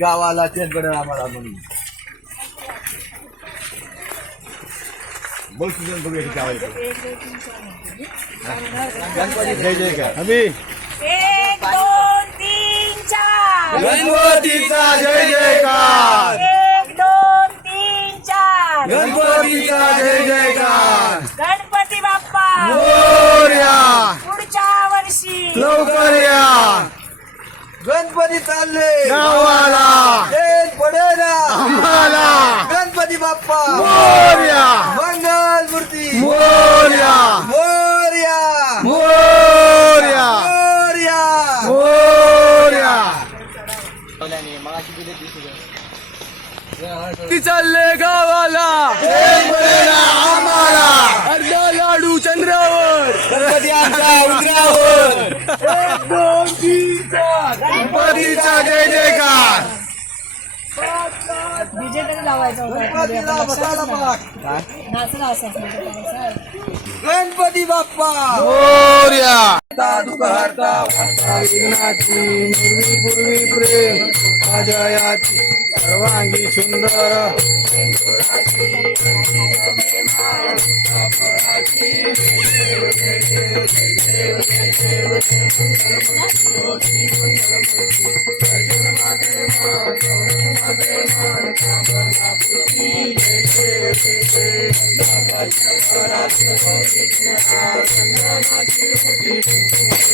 गावाला त्यांकडे आम्हाला म्हणून. बोल तुझं आवाज येतो. गणपती जय जय का आम्ही एक दोन तीन चार. गणपतीचा जय जयकार. एक दोन तीन चार. गणपतीचा जय जयकार. गणपती बाप्पा. मोरया. पुढच्या वर्षी. लवकर या. गणपती चालले. गावाला. एक पडे ना आम्हाला. गणपती बाप्पा. मोरया. मंगल मूर्ती. मोरया मोरया मोरया मोरया ती चालले गावाला आम्हाला अर्धा लाडू चंद्रावर गणपती आमच्या उंदरावर एक दोन तीन चार गणपतीचा जय जयकार डीजे तरी लावायचा. नाचला असं गणपती बाप्पा. मोर्या. दुःख हरता वार्ता विघ्नाची पूर्वी पूर्वी प्रेम अजयाची सर्वांगी सुंदर. Thank you.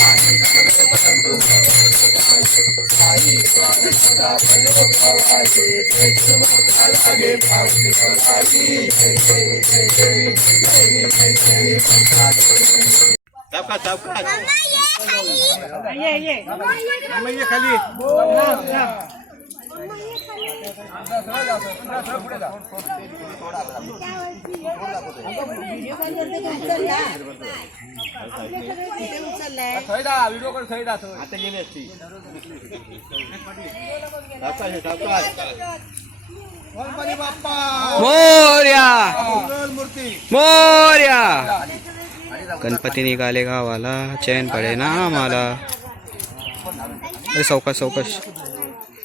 ये ये खाली. गणपती बाप्पा मोर्या। गणपती निघाले गावाला चैन पडे ना आम्हाला अरे सावकाश सावकाश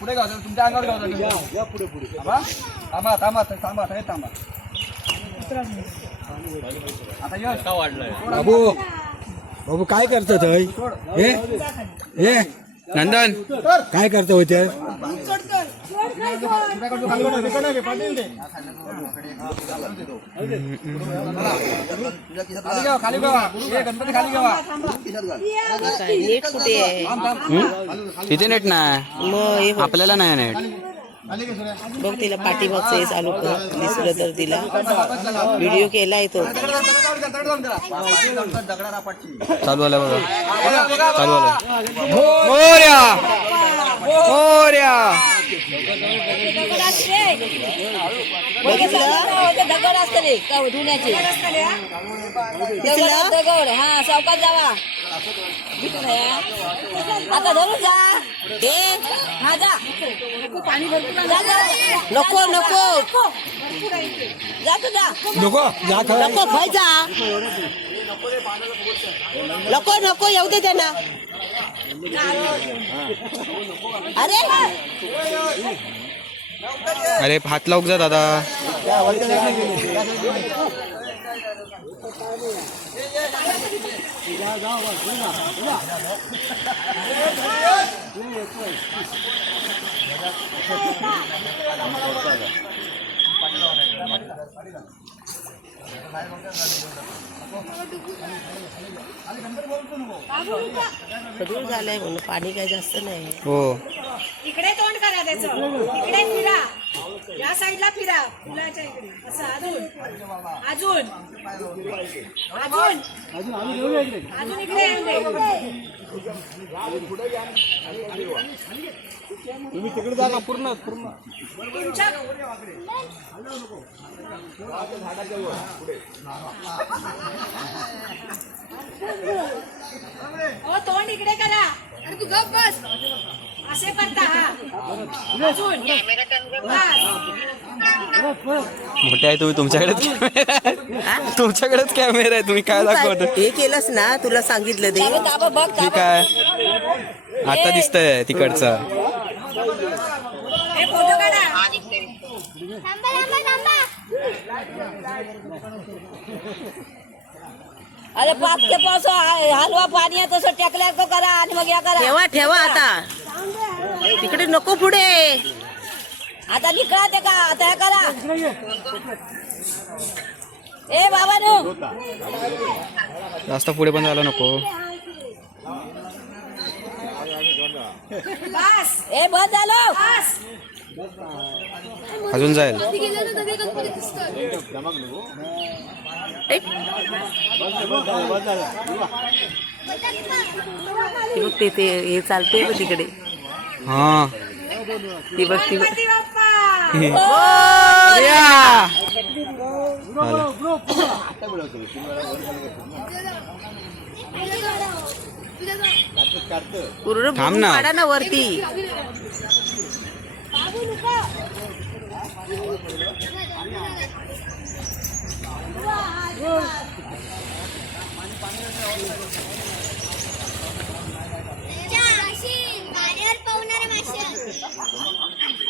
पुढे गाव तुमच्या अंगावर गाव या पुढे पुढे. थांबा. थांबा थांबा थांबा हे थांबा. आता यश बाबू बाबू काय करतात हे? हे? नंदन. काय करतो होते तिथे नेट बघ, आपल्याला नाही नेट. बघ तिला पाठीमागचं हे चालू कर. दिसलं तर तिला. व्हिडिओ केला येतो चालू आला बघा. चालू आला मोर्या! मोर्या! दगड असतले धुण्याचे? दगड दगड हा सावकाश जावा. आता धरून जा. ए हा जा. जा, जा. नको नको. जा तू जा. नको जा नको खायचा नको नको येऊ दे त्यांना. अरे! अरे हात लावूक जा दादा. खजूर झालंय म्हणून पाणी काही जास्त नाही. हो. इकडे तोंड करा त्याचं. इकडे फिरा. या साईडला फिरा. फुलाच्या इकडे. असं अजून. अजून. अजून. अजून इकडे. तुम्ही तिकडे जा पूर्ण पूर्ण. तुमच्या हो तोंड इकडे करा. अरे तू गप बस. असे करता हा. मोठे आहे तुम्ही तुमच्याकडेच. तुमच्याकडेच कॅमेरा आहे तुम्ही काय दाखवत? हे केलंस ना तुला सांगितलं ते. ठीक आहे आता दिसतंय तिकडचं. हे अरे बाप के पास हलवा पाणी आहे तसं टेकल्या तो करा आणि मग या करा. ठेवा ठेवा आता. तिकडे नको पुढे. आता निकळा ते का आता हे करा. ए बाबा नो जास्त पुढे पण झालं नको. बस. ए बस झालं. बस. अजून जाईल. ती हे चालते तिकडे. हा. ती बघ ती बघ थांब ना. काढा ना वरती.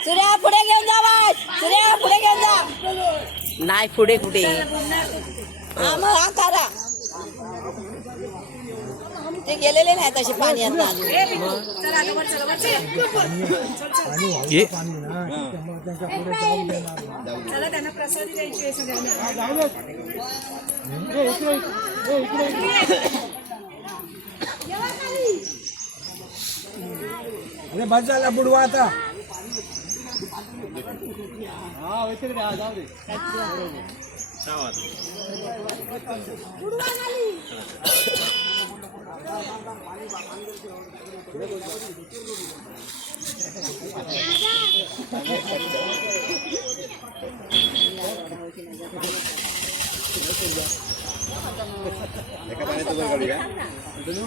सूर्या पुढे घेऊन जा बाय सूर्या पुढे घेऊन जा नाही पुढे करा ते गेलेले नाही तसे ना अजून. ए बिट्टू, चला आता. वर चला वर चला ये चला त्यांना प्रसादी द्यायची आहे सगळ्यांना अरे बस झाला बुडवा आता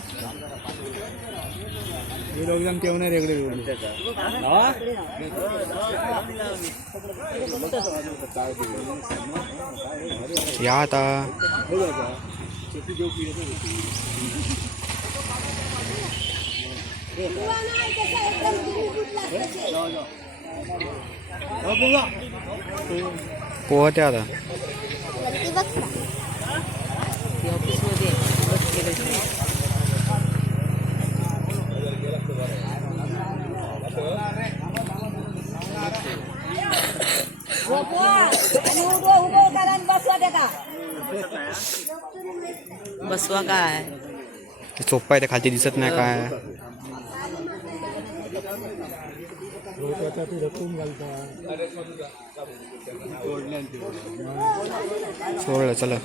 हे लोक जण ठेवणार इकडे या आता बसवा काय ते सोप्पा आहे ते खालती दिसत नाही काय लोक आता ते रकून घालतात सोडलं चला।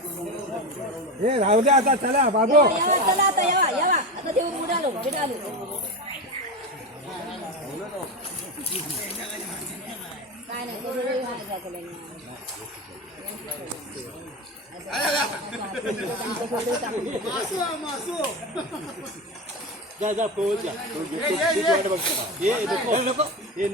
हे राहू द्या आता चला बाबू। यावा चला आता यावा यावा आता देऊ बुडालो बुडालो जा जा पोहोच जा.